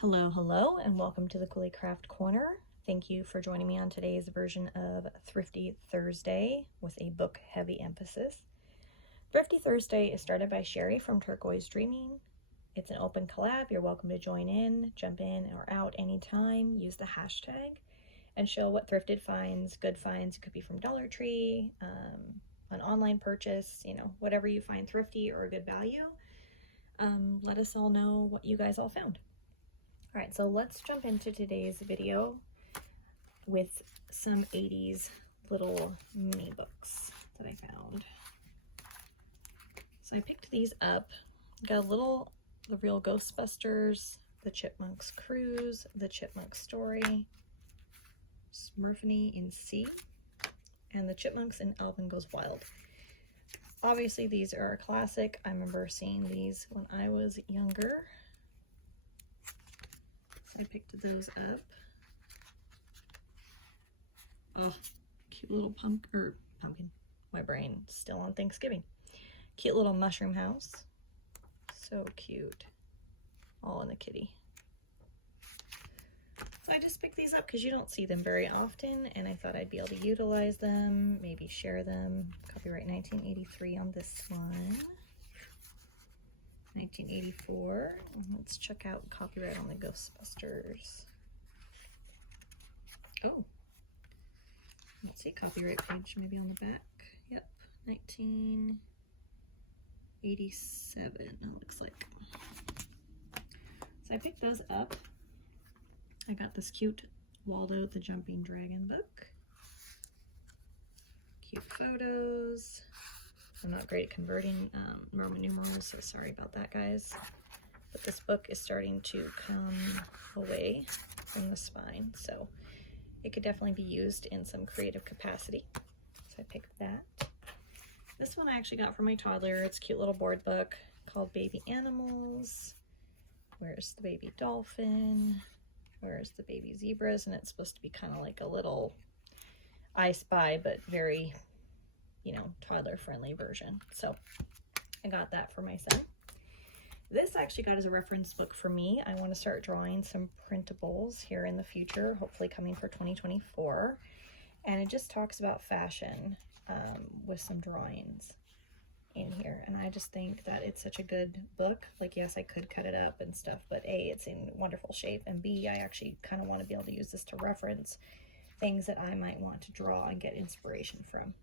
Hello, and welcome to the Cooley Craft Corner. Thank you for joining me on today's version of Thrifty Thursday with a book-heavy emphasis. Thrifty Thursday is started by Sherry from Turquoise Dreaming. It's an open collab. You're welcome to join in, jump in, or out anytime. Use the hashtag and show what thrifted finds, good finds. It could be from Dollar Tree, an online purchase, whatever you find thrifty or a good value. Let us all know what you guys all found. All right, so let's jump into today's video with some 80s little mini books that I found. So I picked these up. Got The Real Ghostbusters, The Chipmunks Cruise, The Chipmunk Story, Smurfany in Sea, and The Chipmunks and Alvin Goes Wild. Obviously, these are a classic. I remember seeing these when I was younger. I picked those up. Oh, cute little pumpkin. My brain still on Thanksgiving. Cute little mushroom house. So cute. All in the kitty. So I just picked these up because you don't see them very often, and I thought I'd be able to utilize them, maybe share them. Copyright 1983 on this one. 1984. Let's check out copyright on the Ghostbusters. Oh, let's see, copyright page maybe on the back. Yep, 1987, it looks like. So I picked those up. I got this cute Waldo the Jumping Dragon book. Cute photos. I'm not great at converting Roman numerals, so sorry about that, guys. But this book is starting to come away from the spine, so it could definitely be used in some creative capacity. So I picked that. This one I actually got for my toddler. It's a cute little board book called Baby Animals. Where's the baby dolphin? Where's the baby zebras? And it's supposed to be kind of like a little I Spy, but very toddler friendly version. So I got that for my son. This I actually got as a reference book for me. I want to start drawing some printables here in the future, hopefully coming for 2024. And it just talks about fashion with some drawings in here. And I just think that it's such a good book. Like, yes, I could cut it up and stuff, but A, it's in wonderful shape, and B, I actually kind of want to be able to use this to reference things that I might want to draw and get inspiration from.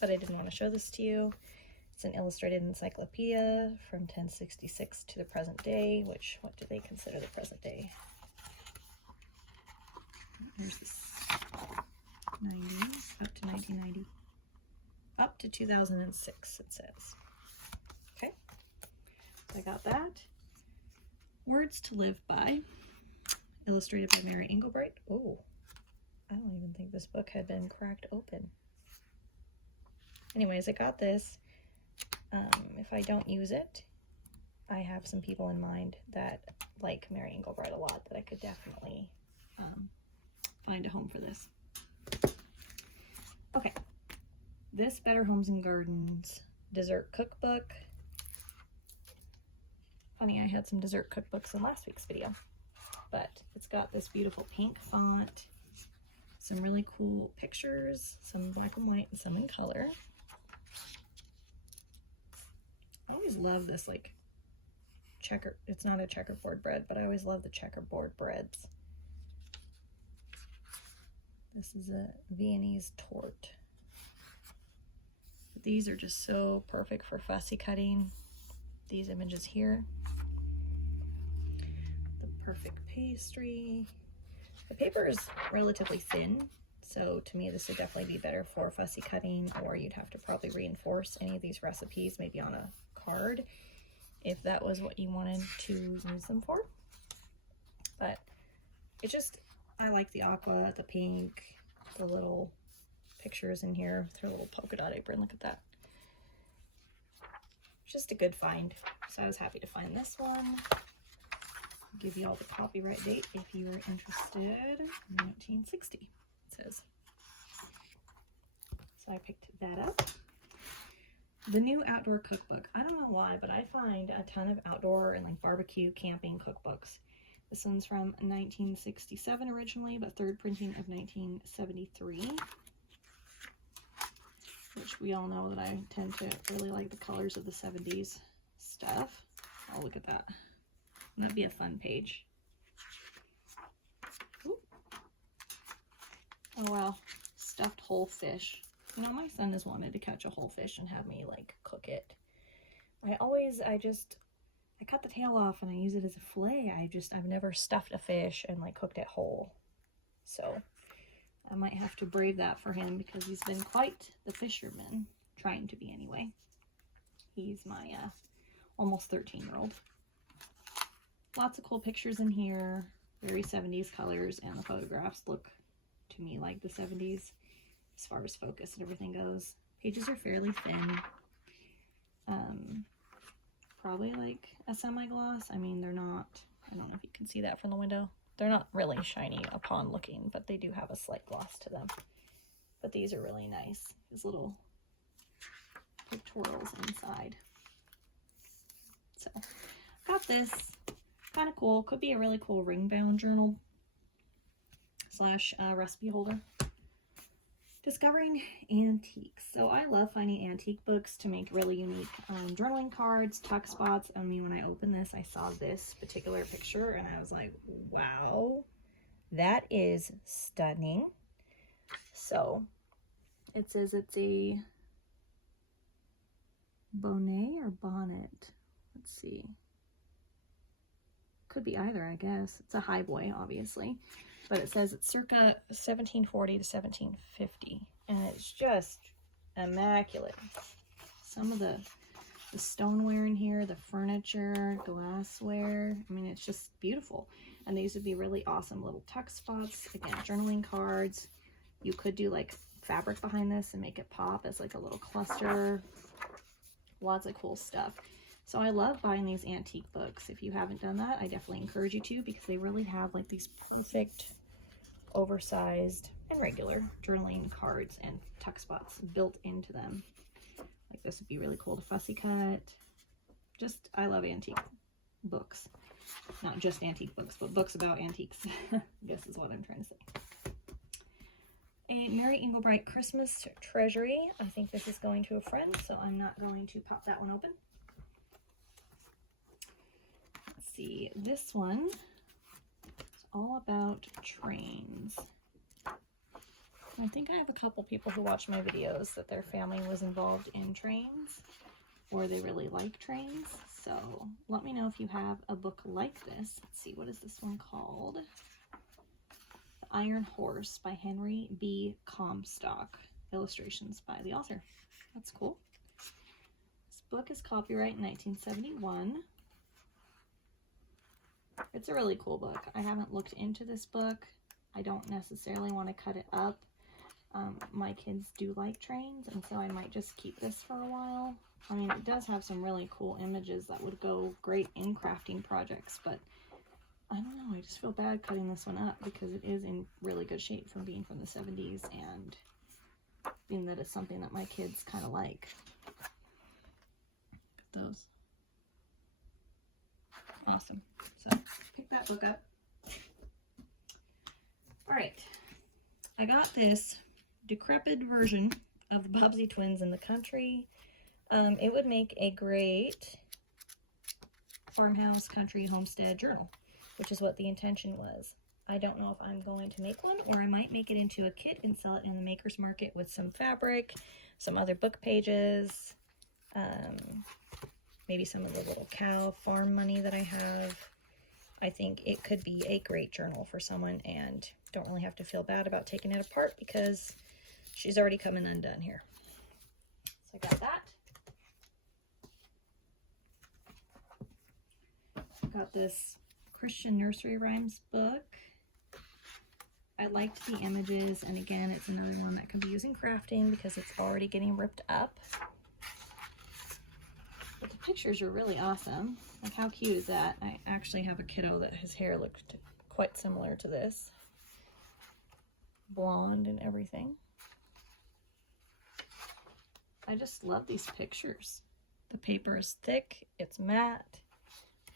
But I didn't want to show this to you. It's an illustrated encyclopedia from 1066 to the present day, which, what do they consider the present day? There's this 90s, up to 1990. Up to 2006, it says. Okay, I got that. Words to Live By, illustrated by Mary Engelbright. Oh, I don't even think this book had been cracked open. Anyways, I got this. If I don't use it, I have some people in mind that like Mary Engelbright a lot that I could definitely find a home for this. Okay, this Better Homes and Gardens dessert cookbook. Funny, I had some dessert cookbooks in last week's video, but it's got this beautiful pink font, some really cool pictures, some black and white and some in color. I always love this, like, it's not a checkerboard bread, but I always love the checkerboard breads. This is a Viennese tort. These are just so perfect for fussy cutting. These images here. The perfect pastry. The paper is relatively thin, so to me this would definitely be better for fussy cutting, or you'd have to probably reinforce any of these recipes maybe on a card if that was what you wanted to use them for. But it just, I like the aqua, the pink, the little pictures in here with her little polka dot apron. Look at that. Just a good find. So I was happy to find this one. I'll give you all the copyright date if you are interested. 1960 it says. So I picked that up. The new outdoor cookbook. I don't know why, but I find a ton of outdoor and like barbecue camping cookbooks This one's from 1967 originally, but third printing of 1973. Which we all know that I tend to really like the colors of the 70s stuff. Oh, look at that. That'd be a fun page. Ooh. Oh wow, stuffed whole fish. You know, my son has wanted to catch a whole fish and have me like cook it. I cut the tail off and I use it as a fillet. I've never stuffed a fish and like cooked it whole. So I might have to brave that for him because he's been quite the fisherman, trying to be anyway. He's my almost 13-year-old. Lots of cool pictures in here, very 70s colors, and the photographs look to me like the 70s as far as focus and everything goes. Pages are fairly thin. Probably like a semi-gloss. I mean, they're not, I don't know if you can see that from the window. They're not really shiny upon looking, but they do have a slight gloss to them. But these are really nice. These little pictorials inside. So, got this. Kind of cool. Could be a really cool ring-bound journal / recipe holder. Discovering antiques. So I love finding antique books to make really unique journaling cards, tuck spots. I mean, when I opened this, I saw this particular picture and I was like, wow, that is stunning. So it says it's a bonnet or bonnet. Let's see. Could be either, I guess. It's a highboy, obviously. But it says it's circa 1740 to 1750. And it's just immaculate. Some of the stoneware in here, the furniture, glassware. I mean, it's just beautiful. And these would be really awesome little tuck spots. Again, journaling cards. You could do like fabric behind this and make it pop as like a little cluster. Lots of cool stuff. So I love buying these antique books. If you haven't done that, I definitely encourage you to, because they really have like these perfect oversized and regular journaling cards and tuck spots built into them. Like this would be really cool to fussy cut. Just, I love antique books. Not just antique books, but books about antiques, I guess is what I'm trying to say. A Mary Englebright Christmas Treasury. I think this is going to a friend, so I'm not going to pop that one open. See, this one is all about trains. I think I have a couple people who watch my videos that their family was involved in trains, or they really like trains. So let me know if you have a book like this. Let's see, what is this one called? The Iron Horse by Henry B. Comstock. Illustrations by the author. That's cool. This book is copyright 1971. It's a really cool book. I haven't looked into this book. I don't necessarily want to cut it up. My kids do like trains, and so I might just keep this for a while. I mean, it does have some really cool images that would go great in crafting projects, but I don't know. I just feel bad cutting this one up because it is in really good shape from being from the 70s and being that it's something that my kids kind of like. Look at those. Awesome. So pick that book up. All right. I got this decrepit version of the Bobbsey Twins in the Country. It would make a great farmhouse, country, homestead journal, which is what the intention was. I don't know if I'm going to make one, or I might make it into a kit and sell it in the maker's market with some fabric, some other book pages, maybe some of the little cow farm money that I have. I think it could be a great journal for someone, and don't really have to feel bad about taking it apart because she's already coming undone here. So I got that. Got this Christian nursery rhymes book. I liked the images, and again, it's another one that can be used in crafting because it's already getting ripped up. But the pictures are really awesome. Like, how cute is that? I actually have a kiddo that his hair looked quite similar to this. Blonde and everything. I just love these pictures. The paper is thick, it's matte,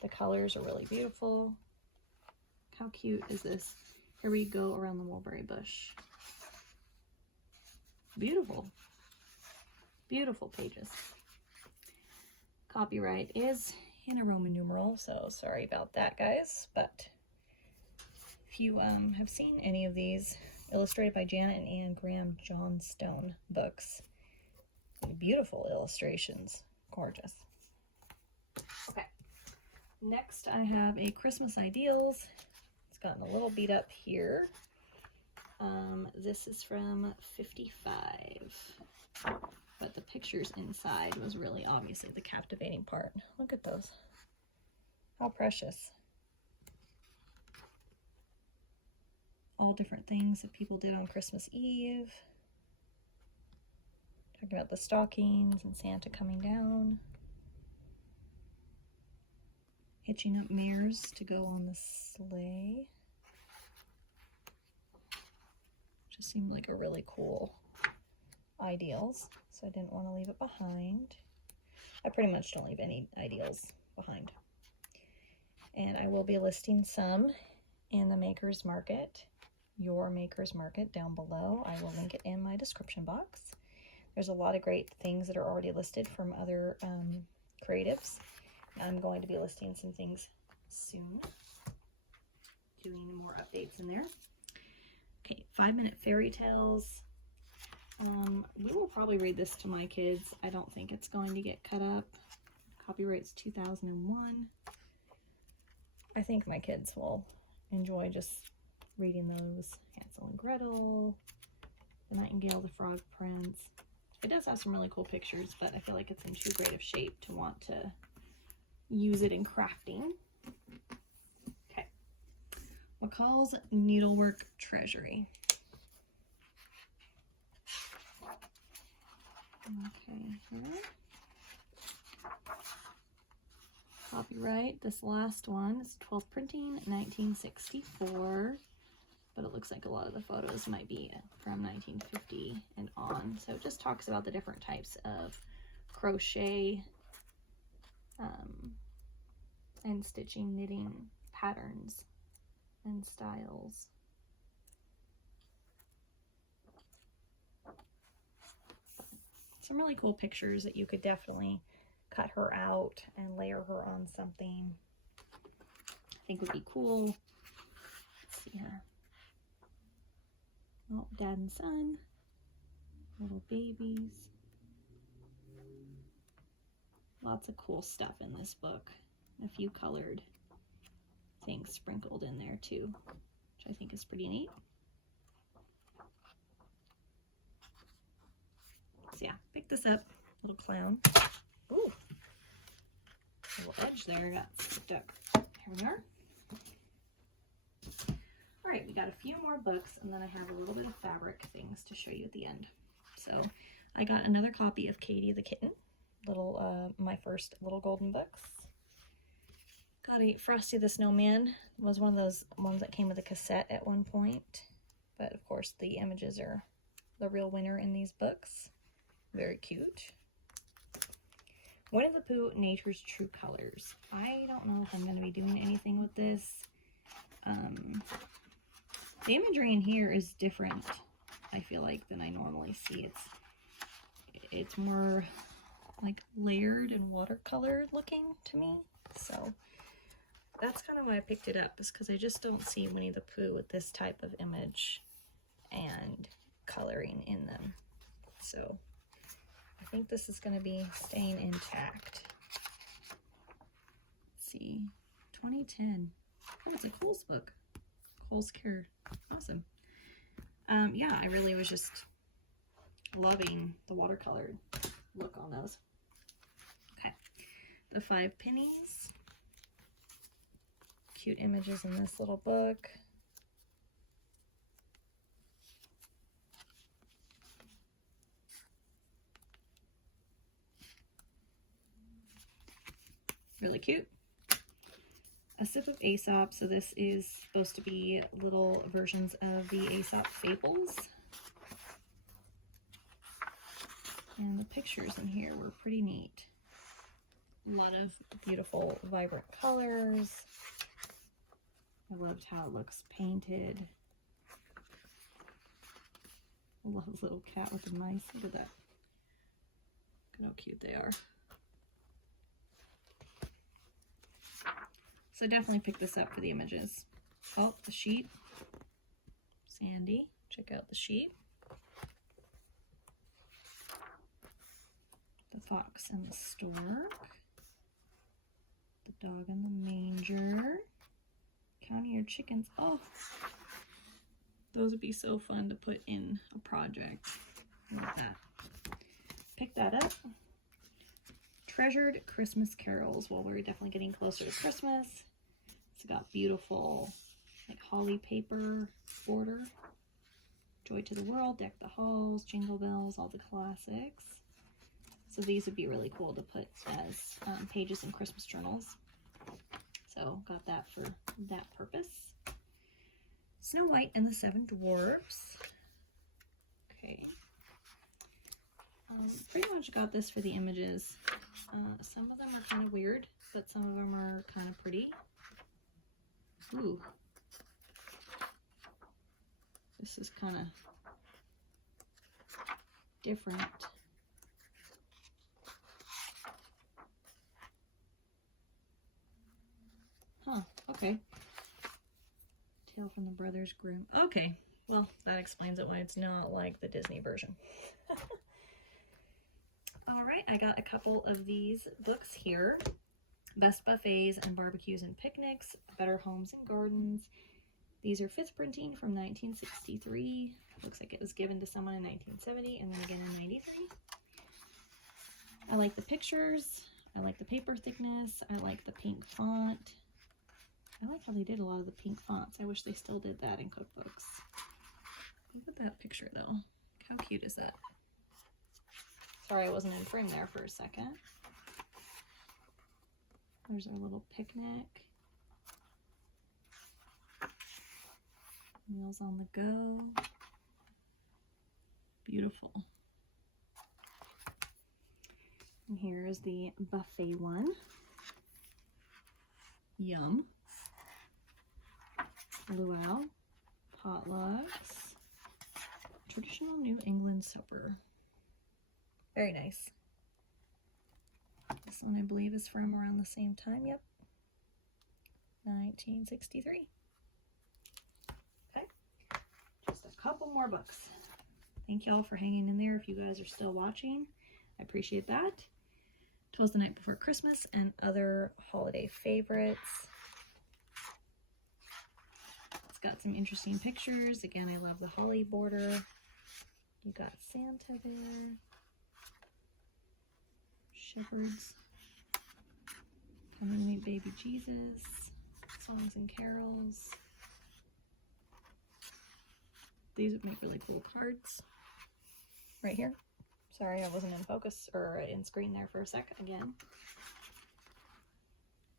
the colors are really beautiful. How cute is this? Here we go around the mulberry bush. Beautiful. Beautiful pages. Copyright is in a Roman numeral, so sorry about that, guys. But if you have seen any of these illustrated by Janet and Anne Graham Johnstone books, beautiful illustrations. Gorgeous. Okay. Next, I have a Christmas Ideals. It's gotten a little beat up here. This is from 55, but the pictures inside was really obviously the captivating part. Look at those. How precious. All different things that people did on Christmas Eve. Talking about the stockings and Santa coming down. Hitching up mares to go on the sleigh. Just seemed like a really cool ideals, so I didn't want to leave it behind. I pretty much don't leave any ideals behind. And I will be listing some in the Maker's Market, your Maker's Market down below. I will link it in my description box. There's a lot of great things that are already listed from other creatives. I'm going to be listing some things soon, doing more updates in there. Okay, 5-minute fairy tales. We will probably read this to my kids. I don't think it's going to get cut up. Copyright's 2001. I think my kids will enjoy just reading those. Hansel and Gretel, The Nightingale, The Frog Prince. It does have some really cool pictures, but I feel like it's in too great of shape to want to use it in crafting. Okay. McCall's Needlework Treasury. Okay, here. Copyright, this last one is 12th printing, 1964, but it looks like a lot of the photos might be from 1950 and on. So it just talks about the different types of crochet and stitching, knitting patterns and styles. Some really cool pictures that you could definitely cut her out and layer her on something. I think would be cool. Let's see here. Oh, dad and son, little babies. Lots of cool stuff in this book. A few colored things sprinkled in there too, which I think is pretty neat. So yeah, pick this up, little clown. Ooh, a little edge there got stuck. Here we are. All right, we got a few more books, and then I have a little bit of fabric things to show you at the end. So I got another copy of Katie the Kitten, my first Little Golden books. Got a Frosty the Snowman. It was one of those ones that came with a cassette at one point, but of course the images are the real winner in these books. Very cute. Winnie the Pooh, Nature's True Colors. I don't know if I'm going to be doing anything with this. The imagery in here is different, I feel like, than I normally see. It's more like layered and watercolor looking to me. So that's kind of why I picked it up, is because I just don't see Winnie the Pooh with this type of image and coloring in them. So I think this is going to be staying intact. Let's see, 2010. Oh, it's a Kohl's book. Kohl's Care. Awesome. Yeah, I really was just loving the watercolored look on those. Okay, the 5 Pennies. Cute images in this little book. Really cute. A Sip of Aesop. So this is supposed to be little versions of the Aesop fables. And the pictures in here were pretty neat. A lot of beautiful, vibrant colors. I loved how it looks painted. I love this little cat with the mice. Look at that. Look how cute they are. So definitely pick this up for the images. Oh, the sheep. Sandy. Check out the sheep. The fox and the stork. The dog in the manger. Counting your chickens. Oh, those would be so fun to put in a project. Look at that. Pick that up. Treasured Christmas carols. Well, we're definitely getting closer to Christmas. It's got beautiful like holly paper border. Joy to the World, Deck the Halls, Jingle Bells, all the classics. So these would be really cool to put as pages in Christmas journals. So got that for that purpose. Snow White and the Seven Dwarfs. Okay. Pretty much got this for the images. Some of them are kind of weird, but some of them are kind of pretty. Ooh. This is kind of different. Huh, okay. Tale from the Brothers Grimm. Okay, well, that explains it why it's not like the Disney version. All right, I got a couple of these books here. Best Buffets and Barbecues and Picnics, Better Homes and Gardens. These are 5th printing from 1963. Looks like it was given to someone in 1970 and then again in 93. I like the pictures. I like the paper thickness. I like the pink font. I like how they did a lot of the pink fonts. I wish they still did that in cookbooks. Look at that picture though. How cute is that? Sorry I wasn't in frame there for a second. There's our little picnic. Meals on the go. Beautiful. And here is the buffet one. Yum. Luau. Potlucks. Traditional New England supper. Very nice. This one I believe is from around the same time. Yep. 1963. Okay. Just a couple more books. Thank y'all for hanging in there if you guys are still watching. I appreciate that. 'Twas the Night Before Christmas and other holiday favorites. It's got some interesting pictures. Again, I love the holly border. You got Santa there. Shepherds. Coming to Meet Baby Jesus. Songs and carols. These would make really cool cards. Right here. Sorry, I wasn't in focus or in screen there for a sec again.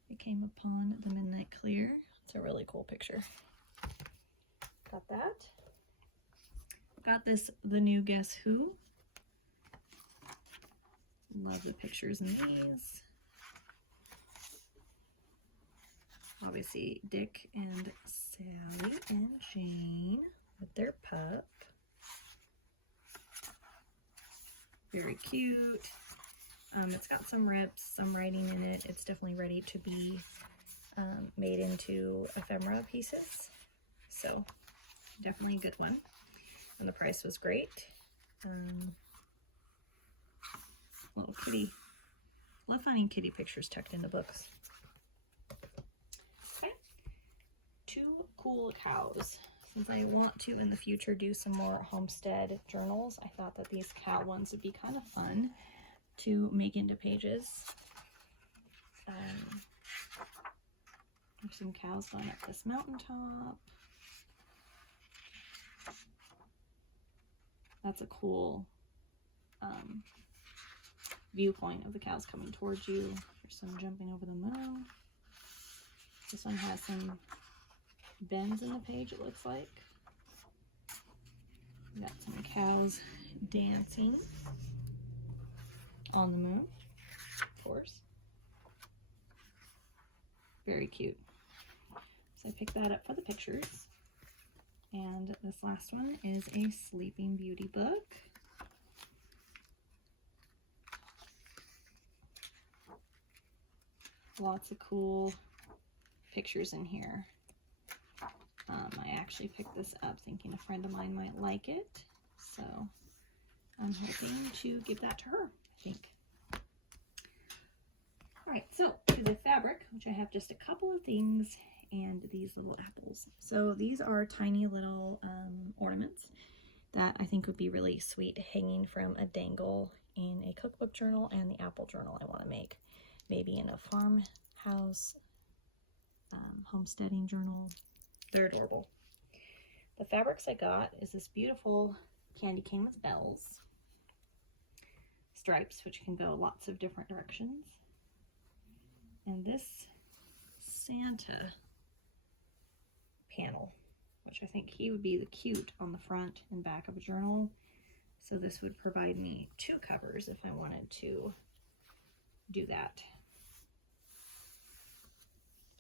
It came upon the midnight clear. It's a really cool picture. Got that. Got this, The New Guess Who. Love the pictures in these. Obviously, Dick and Sally and Jane with their pup. Very cute. It's got some rips, some writing in it. It's definitely ready to be made into ephemera pieces. So, definitely a good one. And the price was great. Little kitty. Love finding kitty pictures tucked into books. Okay. 2 cool cows. Since I want to in the future do some more homestead journals, I thought that these cow ones would be kind of fun to make into pages. There's some cows going up this mountaintop. That's a cool viewpoint of the cows coming towards you. There's some jumping over the moon. This one has some bends in the page, it looks like. We got some cows dancing on the moon, of course. Very cute. So I picked that up for the pictures. And this last one is a Sleeping Beauty book. Lots of cool pictures in here. I actually picked this up thinking a friend of mine might like it. So I'm hoping to give that to her, I think. Alright, so to the fabric, which I have just a couple of things, and these little apples. So these are tiny little ornaments that I think would be really sweet hanging from a dangle in a cookbook journal and the apple journal I want to make. Maybe in a farmhouse, homesteading journal. They're adorable. The fabrics I got is this beautiful candy cane with bells. Stripes, which can go lots of different directions. And this Santa panel, which I think he would be the cute on the front and back of a journal. So this would provide me 2 covers if I wanted to do that.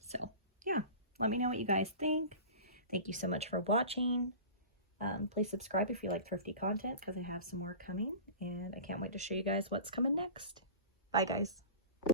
So yeah, let me know what you guys think. Thank you so much for watching. Please subscribe if you like thrifty content, because I have some more coming, and I can't wait to show you guys what's coming next. Bye guys.